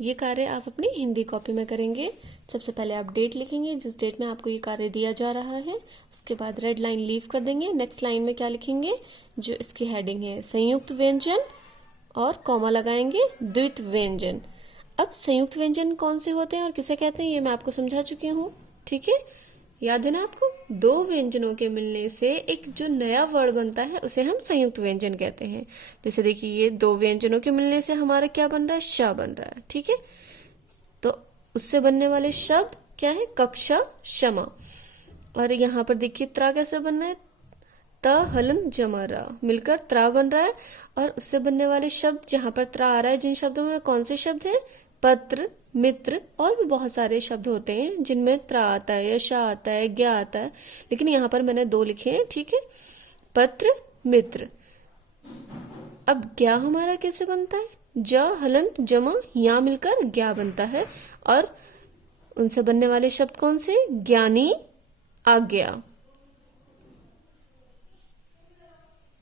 ये कार्य आप अपनी हिंदी कॉपी में करेंगे। सबसे पहले आप डेट लिखेंगे जिस डेट में आपको ये कार्य दिया जा रहा है। उसके बाद रेड लाइन लीव कर देंगे। नेक्स्ट लाइन में क्या लिखेंगे, जो इसकी हेडिंग है संयुक्त व्यंजन, और कॉमा लगाएंगे द्वित व्यंजन। अब संयुक्त व्यंजन कौन से होते हैं और किसे कहते हैं ये मैं आपको समझा चुकी हूँ। ठीक है, याद है ना आपको, दो व्यंजनों के मिलने से एक जो नया वर्ड बनता है उसे हम संयुक्त व्यंजन कहते हैं। जैसे देखिए, ये दो व्यंजनों के मिलने से हमारा क्या बन रहा है, श बन रहा है। ठीक है, तो उससे बनने वाले शब्द क्या है, कक्षा, क्षमा। और यहाँ पर देखिए त्रा कैसे बनना है, त हलन जमा रा मिलकर त्रा बन रहा है। और उससे बनने वाले शब्द जहां पर त्रा आ रहा है, जिन शब्दों में कौन से शब्द हैं, पत्र, मित्र, और भी बहुत सारे शब्द होते हैं जिनमें त्रा आता है, यशा आता है, ज्ञा आता है, लेकिन यहाँ पर मैंने दो लिखे हैं। ठीक है, पत्र, मित्र। अब ज्ञा हमारा कैसे बनता है, ज हलंत जमा या मिलकर ज्ञा बनता है। और उनसे बनने वाले शब्द कौन से, ज्ञानी, आज्ञा।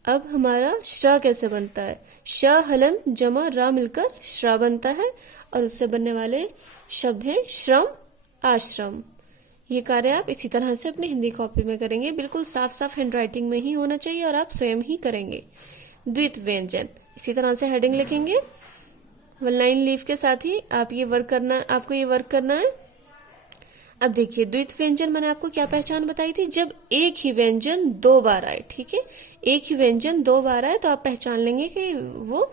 अब हमारा श्रा कैसे बनता है, श हलन जमा रा मिलकर श्रा बनता है। और उससे बनने वाले शब्द हैं श्रम, आश्रम। ये कार्य आप इसी तरह से अपनी हिंदी कॉपी में करेंगे। बिल्कुल साफ साफ हैंडराइटिंग में ही होना चाहिए और आप स्वयं ही करेंगे। द्वित व्यंजन, इसी तरह से हेडिंग लिखेंगे। वन लाइन लीव के साथ ही आप ये वर्क करना, आपको ये वर्क करना है। अब देखिए, द्वित व्यंजन मैंने आपको क्या पहचान बताई थी, जब एक ही व्यंजन दो बार आए। ठीक है, एक ही व्यंजन दो बार आए तो आप पहचान लेंगे कि वो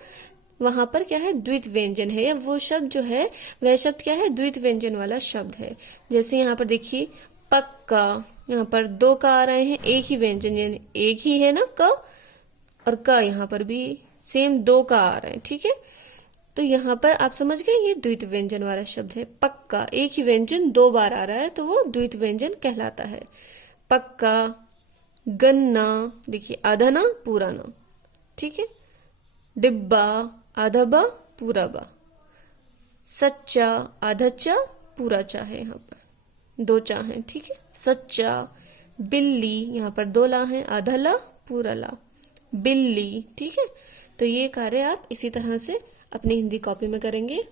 वहां पर क्या है, द्वित व्यंजन है, या वो शब्द जो है वह शब्द क्या है, द्वित व्यंजन वाला शब्द है। जैसे यहाँ पर देखिए पक्का, यहाँ पर दो का आ रहे हैं, एक ही व्यंजन यानी एक ही है ना क, और क यहाँ पर भी सेम दो का आ रहे हैं। ठीक है, तो यहाँ पर आप समझ गए ये द्वित व्यंजन वाला शब्द है। पक्का, एक ही व्यंजन दो बार आ रहा है तो वो द्वित व्यंजन कहलाता है। पक्का, गन्ना, देखिए आधा ना पूरा ना। ठीक है, डिब्बा, आधा बा पूरा बा। सच्चा, आधा चा पूरा चा है, यहाँ पर दो चा है। ठीक है, सच्चा। बिल्ली, यहाँ पर दो ला है, आधा ला पूरा ला, बिल्ली। ठीक है, तो ये कार्य आप इसी तरह से अपनी हिंदी कॉपी में करेंगे।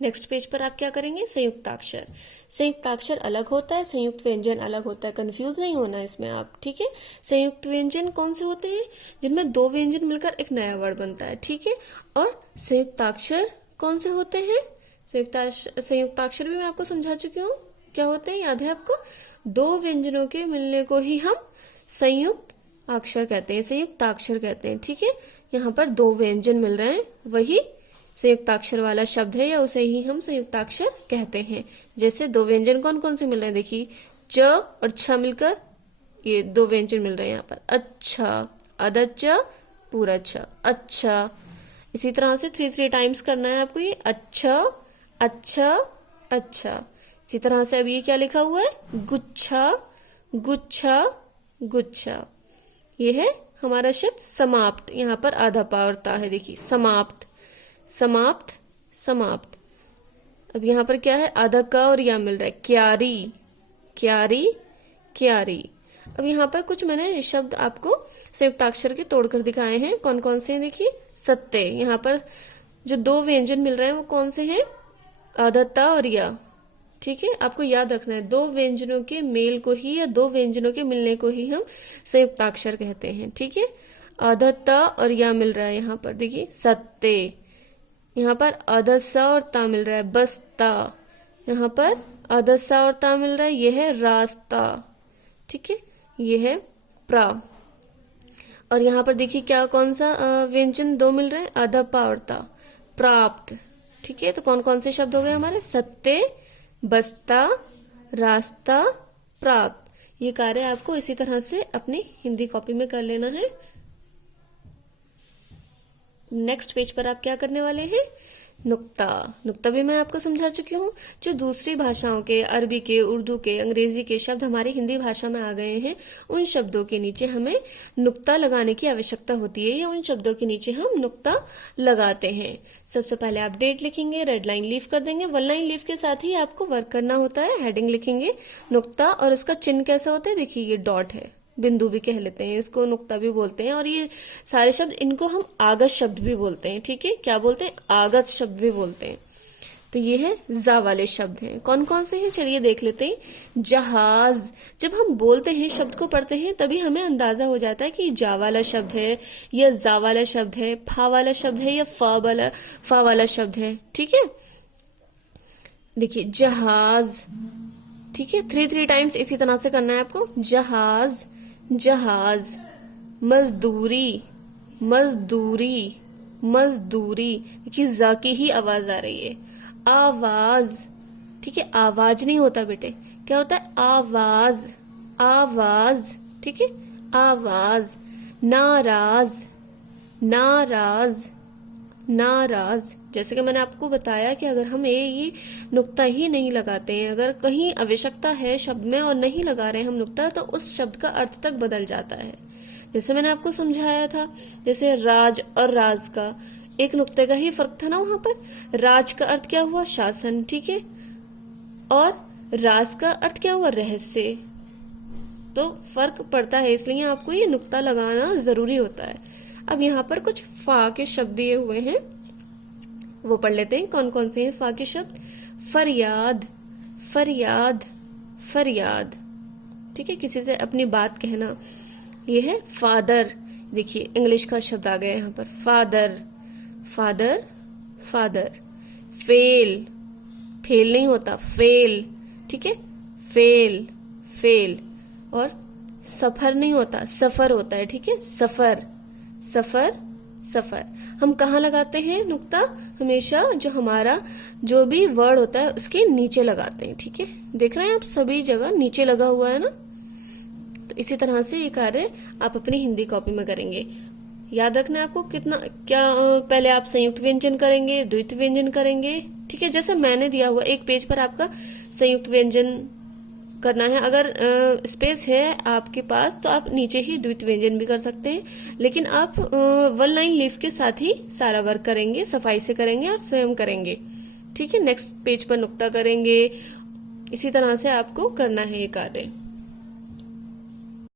नेक्स्ट पेज पर आप क्या करेंगे, संयुक्ताक्षर। संयुक्ताक्षर अलग होता है, संयुक्त व्यंजन अलग होता है, कंफ्यूज नहीं होना इसमें आप। ठीक है, संयुक्त व्यंजन कौन से होते हैं, जिनमें दो व्यंजन मिलकर एक नया वर्ड बनता है। ठीक है, और संयुक्ताक्षर कौन से होते हैं, संयुक्ताक्षर भी मैं आपको समझा चुकी हूँ क्या होते हैं, याद है आपको, दो व्यंजनों के मिलने को ही हम संयुक्त अक्षर कहते हैं, संयुक्ताक्षर कहते हैं। ठीक है, यहाँ पर दो व्यंजन मिल रहे हैं, वही संयुक्ताक्षर वाला शब्द है, या उसे ही हम संयुक्ताक्षर कहते हैं। जैसे दो व्यंजन कौन कौन से मिल रहे हैं, देखिए च और छ मिलकर ये दो व्यंजन मिल रहे हैं यहाँ पर, अच्छा, आधा च पूरा छ, अच्छा। इसी तरह से 3 टाइम्स करना है आपको ये, अच्छा, अच्छा, अच्छा। इसी तरह से अब ये क्या लिखा हुआ है, गुच्छा, गुच्छा, गुच्छा। ये है हमारा शब्द समाप्त, यहाँ पर आधा पा और ता है, देखिए समाप्त, समाप्त, समाप्त। अब यहाँ पर क्या है, आधा का और या मिल रहा है, क्यारी, क्यारी, क्यारी। अब यहाँ पर कुछ मैंने शब्द आपको संयुक्ताक्षर के तोड़कर दिखाए हैं, कौन कौन से हैं, देखिए सत्ते। यहाँ पर जो दो व्यंजन मिल रहे हैं वो कौन से हैं, आधा ता और या। ठीक है, आपको याद रखना है, दो व्यंजनों के मेल को ही या दो व्यंजनों के मिलने को ही हम संयुक्ताक्षर कहते हैं। ठीक है, आधा ता और या मिल रहा है यहाँ पर, देखिए सत्ते। यहाँ पर आधा सा और ता मिल रहा है, बस्ता। यहाँ पर आधा सा और ता मिल रहा है, यह है रास्ता। ठीक है, यह है प्रा। और यहाँ पर देखिए क्या कौन सा व्यंजन दो मिल रहे हैं, आधा पा और ता, प्राप्त। ठीक है, तो कौन कौन से शब्द हो गए हमारे, सत्ते, बस्ता, रास्ता, प्राप्त। ये कार्य आपको इसी तरह से अपनी हिंदी कॉपी में कर लेना है। नेक्स्ट पेज पर आप क्या करने वाले हैं, नुक्ता। नुक्ता भी मैं आपको समझा चुकी हूँ। जो दूसरी भाषाओं के, अरबी के, उर्दू के, अंग्रेजी के शब्द हमारी हिंदी भाषा में आ गए हैं, उन शब्दों के नीचे हमें नुक्ता लगाने की आवश्यकता होती है, या उन शब्दों के नीचे हम नुक्ता लगाते हैं। सबसे पहले आप डेट लिखेंगे, रेड लाइन लीव कर देंगे। वन लाइन लीव के साथ ही आपको वर्क करना होता है। हेडिंग लिखेंगे नुक्ता, और उसका चिन्ह कैसा होता है, देखिए ये डॉट है, बिंदु भी कह लेते हैं इसको, नुक्ता भी बोलते हैं। और ये सारे शब्द, इनको हम आगत शब्द भी बोलते हैं। ठीक है, क्या बोलते हैं, आगत शब्द भी बोलते हैं। तो ये है जा वाले शब्द हैं। कौन कौन से हैं चलिए देख लेते हैं। जहाज, जब हम बोलते हैं शब्द को पढ़ते हैं तभी हमें अंदाजा हो जाता है कि जा वाला शब्द है या जा वाला शब्द है, फा वाला शब्द है या फा वाला शब्द है। ठीक है, देखिए जहाज, ठीक है, 3 टाइम्स इसी तरह से करना है आपको। जहाज, जहाज। मजदूरी, मजदूरी, मजदूरी। देखिए जा की ही आवाज आ रही है। आवाज, ठीक है, आवाज नहीं होता बेटे, क्या होता है आवाज, आवाज, ठीक है, आवाज। नाराज, नाराज, नाराज। जैसे कि मैंने आपको बताया कि अगर हम ये नुक्ता ही नहीं लगाते हैं, अगर कहीं आवश्यकता है शब्द में और नहीं लगा रहे हैं हम नुक्ता, तो उस शब्द का अर्थ तक बदल जाता है। जैसे मैंने आपको समझाया था, जैसे राज और राज का एक नुक्ते का ही फर्क था ना वहां पर। राज का अर्थ क्या हुआ शासन, ठीक है, और राज का अर्थ क्या हुआ रहस्य। तो फर्क पड़ता है, इसलिए आपको ये नुक्ता लगाना जरूरी होता है। अब यहाँ पर कुछ फा के शब्द दिए हुए हैं, वो पढ़ लेते हैं। कौन कौन से हैं फा के शब्द। फरियाद, फरियाद, फरियाद, ठीक है, किसी से अपनी बात कहना। ये है फादर, देखिए इंग्लिश का शब्द आ गया यहाँ पर, father, father, father. Fail, fail नहीं होता, फेल, ठीक है, फेल, फेल। और सफर नहीं होता, सफर होता है, ठीक है, सफर, सफर, सफर। हम कहाँ लगाते हैं नुक्ता, हमेशा जो हमारा जो भी वर्ड होता है उसके नीचे लगाते हैं, ठीक है। देख रहे हैं आप सभी जगह नीचे लगा हुआ है ना। तो इसी तरह से ये कार्य आप अपनी हिंदी कॉपी में करेंगे। याद रखना है आपको कितना क्या, पहले आप संयुक्त व्यंजन करेंगे, द्वितीय व्यंजन करेंगे, ठीक है। जैसे मैंने दिया हुआ एक पेज पर आपका संयुक्त व्यंजन करना है। अगर स्पेस है आपके पास तो आप नीचे ही द्वितीय व्यंजन भी कर सकते हैं, लेकिन आप 1 लाइन लीफ के साथ ही सारा वर्क करेंगे, सफाई से करेंगे और स्वयं करेंगे, ठीक है। नेक्स्ट पेज पर नुक्ता करेंगे। इसी तरह से आपको करना है ये कार्य।